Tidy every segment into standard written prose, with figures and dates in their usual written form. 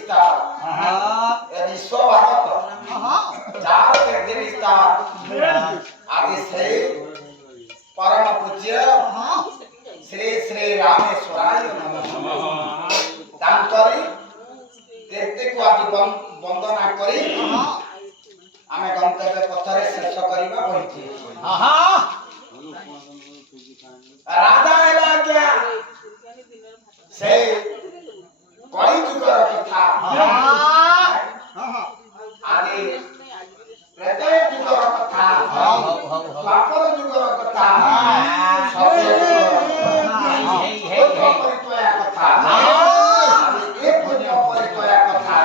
विस्तार विश्व भारत चार पृथ्वी विस्तार आदि श्री परम पूज्य श्री श्री रामेश्वराय नमः तांकरी कीर्ति को आज वंदना करी आमे गंतव्य पथरे शेष करिबा होइछि राधा एला क्या से कई जुगर कथा आदि प्रत्यय जुगर कथा द्वापर जुगर कथा सत्य जुगर परिचय कथा आदि एक परिचय कथा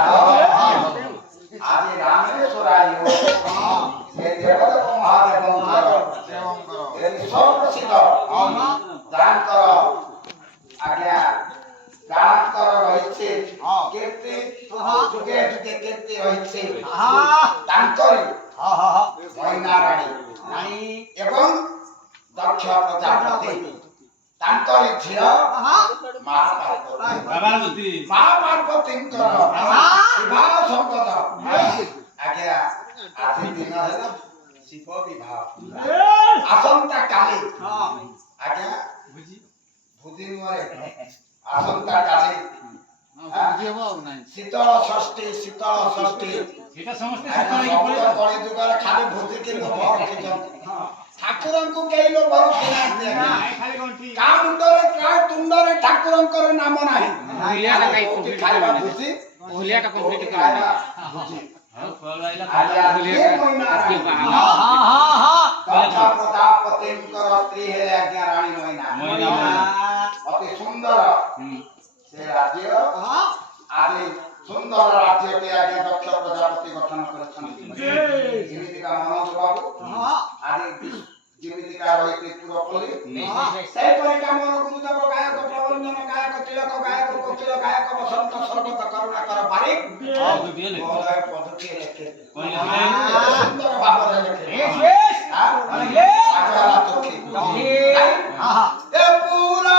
आदि रामेश्वराय से देवदेव महादेवंकर सब प्रसिद्ध तांकर आज्ञा गांतर रहिছে कीर्ति जुगे जुगे कीर्ति रहिছে तांकरी मैना रानी एवं दक्ष प्रजापति तांकरी झियो मां पार्वती विवाह संपद आज्ञा आदि दिन है शिव विवाह आसंता काली आज्ञा भुजी नुरे आसंता काली शीतल षष्ठी এটা সমস্ত कली जुगर खाली भुजी के भर ठाकुरन को केइलो भर खिना दे খালি গন্টি का मुंडरे का तुंडरे ठाकुरनकर नाम नाही ওলিয়াটা কাই কমপ্লিট खाइबा भुजी ওলিয়াটা কমপ্লিট করে भुजी পলাইলা प्रजापतिंकर स्त्री है आज्ञा रानी मैना अति सुंदर से राज्य आदि सुंदर राज्य के आज्ञा दक्ष प्रजापति गठन करछन्ति जेमिति का मनोज बाबू आदि जेमिति का रहिते पुरपल्ली से परि का मन गुरुदेव गायक प्रबंधन गायक तिलक गायक कोकिल गायक बसंत सर्वत करुणाकर बारिक महोदय पद्धति लेखे सुंदर भाବରେ लेखे आजरा चोखी ए पूरा